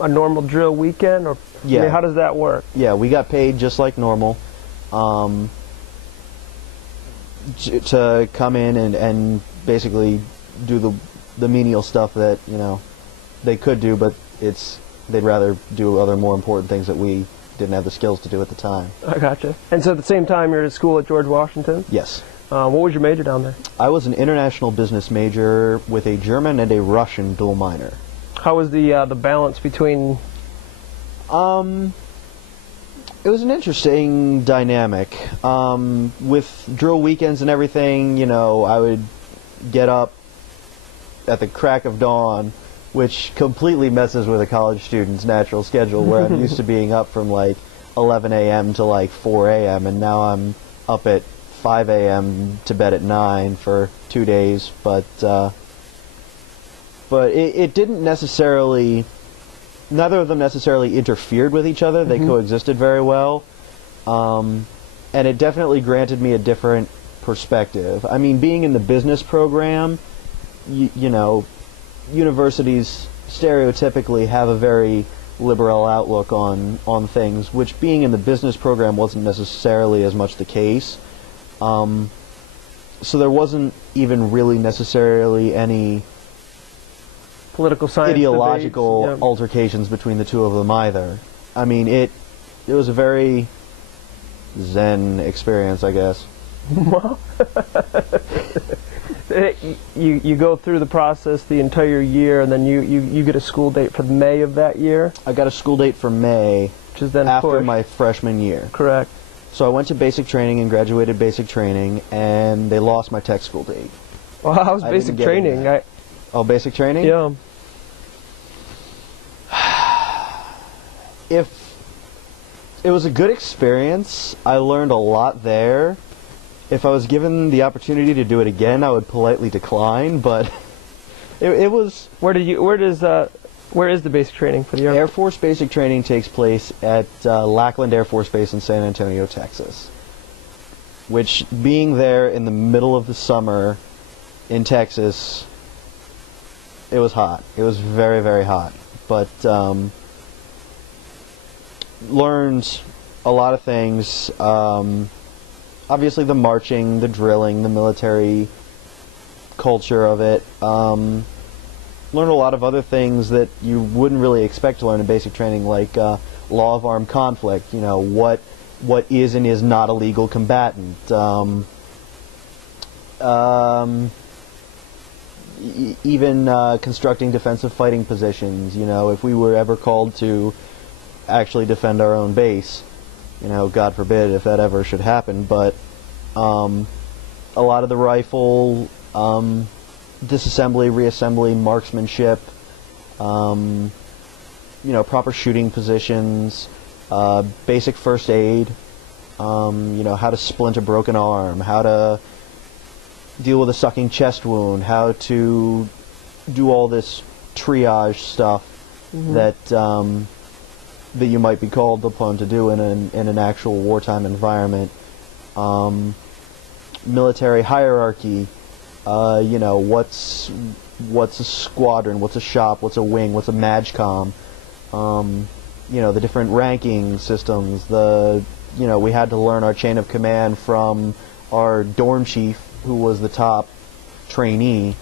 a normal drill weekend, or Yeah. I mean, how does that work? Yeah, we got paid just like normal to come in and basically do the menial stuff that, you know, they could do, but they'd rather do other more important things that we didn't have the skills to do at the time. I gotcha. And so at the same time, you're at school at George Washington? Yes. What was your major down there? I was an international business major with a German and a Russian dual minor. How was the balance between? It was an interesting dynamic. With drill weekends and everything, you know, I would get up at the crack of dawn, which completely messes with a college student's natural schedule, where I'm used to being up from like 11 a.m. to like 4 a.m., and now I'm up at 5 a.m. to bed at 9 for 2 days. But it didn't necessarily, neither of them necessarily interfered with each other. They coexisted very well. And it definitely granted me a different perspective. I mean, being in the business program, you know, universities stereotypically have a very liberal outlook on things, which being in the business program wasn't necessarily as much the case. So there wasn't even really necessarily any Political science ideological debates, yeah. altercations between the two of them either. I mean, it was a very zen experience, I guess. Well, you go through the process the entire year, and then you get a school date for May of that year? I got a school date for May, which is then after pushed. my freshman year. Correct. So I went to basic training and graduated basic training, and they lost my tech school date. Well, how's I basic didn't get training? into that. Oh, basic training? Yeah. If it was a good experience, I learned a lot there. If I was given the opportunity to do it again, I would politely decline, but it was... Where is the basic training for the Air? Air Force basic training takes place at Lackland Air Force Base in San Antonio, Texas. Which, being there in the middle of the summer in Texas, it was hot. It was very, very hot. But learned a lot of things. Obviously the marching, the drilling, the military culture of it. Learned a lot of other things that you wouldn't really expect to learn in basic training, like law of armed conflict, you know, what is and is not a legal combatant. Even constructing defensive fighting positions, you know, if we were ever called to actually defend our own base, you know, God forbid if that ever should happen, but a lot of the rifle, disassembly, reassembly, marksmanship, you know, proper shooting positions, basic first aid, you know, how to splint a broken arm, how to deal with a sucking chest wound, how to do all this triage stuff that that you might be called upon to do in an actual wartime environment. Military hierarchy, you know, what's a squadron, what's a shop, what's a wing, what's a MAGCOM, you know, the different ranking systems. You know, we had to learn our chain of command from our dorm chief, who was the top trainee,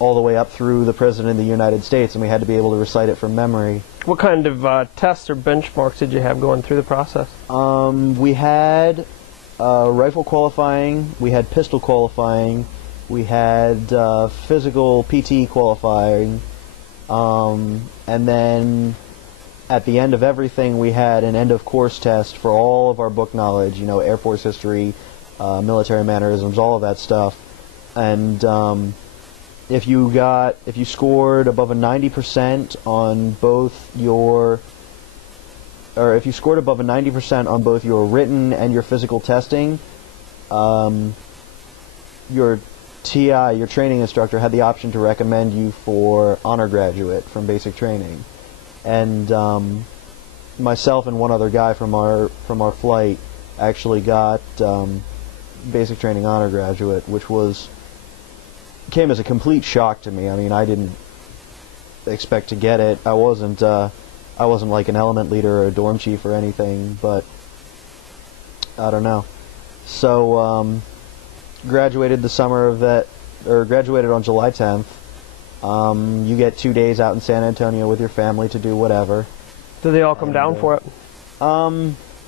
all the way up through the President of the United States, and we had to be able to recite it from memory. What kind of tests or benchmarks did you have going through the process? We had rifle qualifying, we had pistol qualifying, we had physical PT qualifying, and then at the end of everything we had an end of course test for all of our book knowledge, you know, Air Force history, military mannerisms, all of that stuff. And if you scored above a 90% on both your, or if you scored above a 90% on both your written and your physical testing, your TI, your training instructor, had the option to recommend you for honor graduate from basic training. And myself and one other guy from our flight actually got basic training honor graduate, which came as a complete shock to me. I mean, I didn't expect to get it. I I wasn't like an element leader or a dorm chief or anything, but I don't know. So graduated the summer of that, or graduated on July 10th. You get 2 days out in San Antonio with your family to do whatever. Did they all come down for it?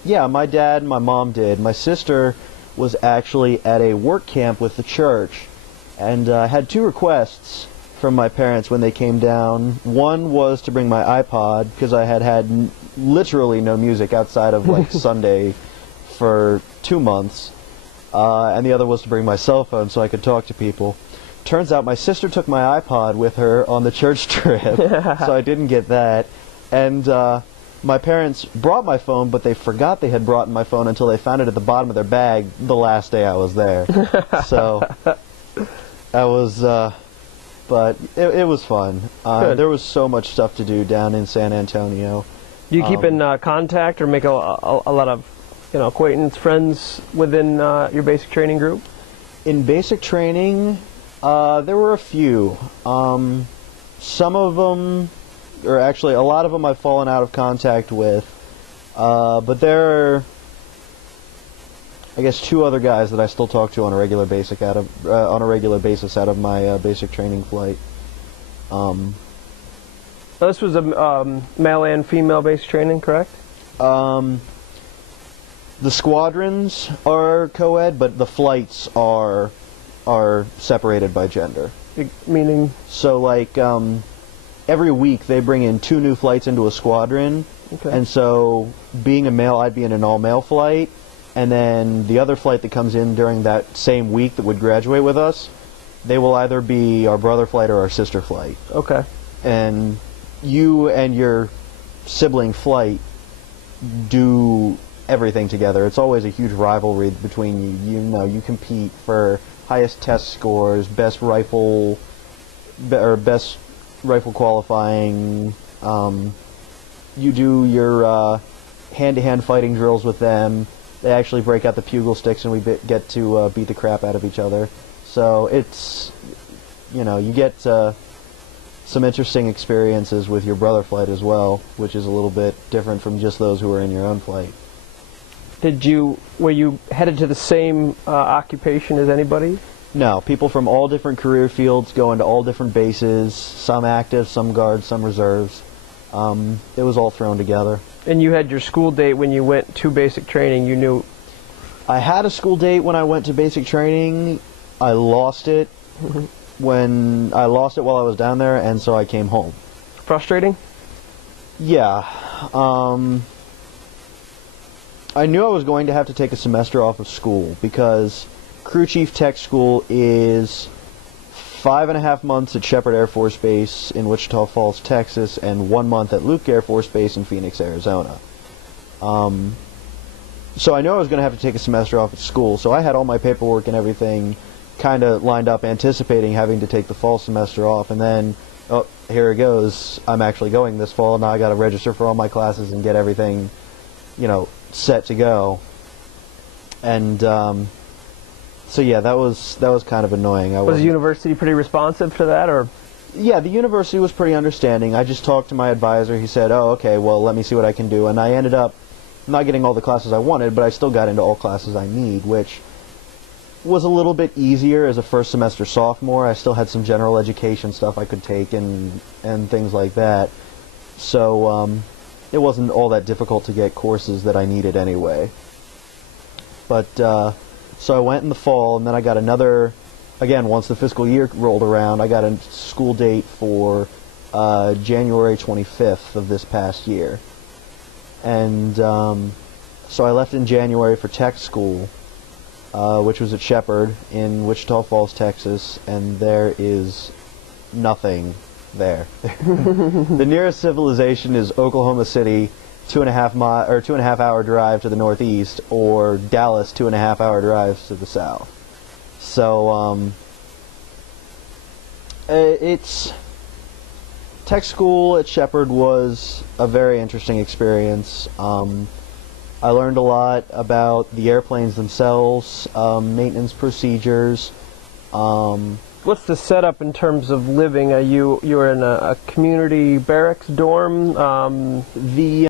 Yeah, my dad and my mom did. My sister was actually at a work camp with the church, and I had 2 requests from my parents when they came down. One was to bring my iPod, because I had literally no music outside of like Sunday for 2 months, and the other was to bring my cell phone so I could talk to people. Turns out my sister took my iPod with her on the church trip, so I didn't get that. And my parents brought my phone, but they forgot they had brought my phone until they found it at the bottom of their bag the last day I was there. So that was, but it was fun. There was so much stuff to do down in San Antonio. Do you keep in contact or make a lot of acquaintance, friends within your basic training group? In basic training, there were a few. Some of them, or actually a lot of them, I've fallen out of contact with. But there are, I guess, 2 other guys that I still talk to on a regular basis out of my basic training flight. This was a male and female basic training, correct? The squadrons are co-ed, but the flights are separated by gender. Meaning? So, like, every week they bring in 2 new flights into a squadron, and so being a male, I'd be in an all-male flight, and then the other flight that comes in during that same week that would graduate with us, they will either be our brother flight or our sister flight. Okay. And you and your sibling flight do everything together. It's always a huge rivalry between you. You know, you compete for highest test scores, best rifle qualifying. You do your hand-to-hand fighting drills with them. They actually break out the pugil sticks, and we get to beat the crap out of each other. So it's, you get some interesting experiences with your brother flight as well, which is a little bit different from just those who are in your own flight. Were you headed to the same occupation as anybody? No, people from all different career fields go into all different bases, some active, some guards, some reserves. It was all thrown together. And you had your school date when you went to basic training, you knew? I had a school date when I went to basic training. I lost it while I was down there, and so I came home. Frustrating? Yeah. I knew I was going to have to take a semester off of school because Crew Chief Tech School is 5.5 months at Shepherd Air Force Base in Wichita Falls, Texas, and 1 month at Luke Air Force Base in Phoenix, Arizona. So I knew I was going to have to take a semester off at school, so I had all my paperwork and everything kind of lined up, anticipating having to take the fall semester off, and then, oh, here it goes. I'm actually going this fall, now I got to register for all my classes and get everything, set to go. And so yeah, that was kind of annoying. Was the university pretty responsive to that, or? Yeah, the university was pretty understanding. I just talked to my advisor. He said, "Oh, okay, well, let me see what I can do." And I ended up not getting all the classes I wanted, but I still got into all classes I need, which was a little bit easier as a first semester sophomore. I still had some general education stuff I could take and things like that. So it wasn't all that difficult to get courses that I needed anyway. But so I went in the fall, and then I got another, again, once the fiscal year rolled around, I got a school date for January 25th of this past year. And so I left in January for tech school, which was at Shepherd in Wichita Falls, Texas, and there is nothing there. The nearest civilization is Oklahoma City, 2.5 hour drive to the northeast, or Dallas, 2.5 hour drives to the south. So it's tech school at Shepherd was a very interesting experience. I learned a lot about the airplanes themselves, maintenance procedures, what's the setup in terms of living? You're in a community barracks dorm? The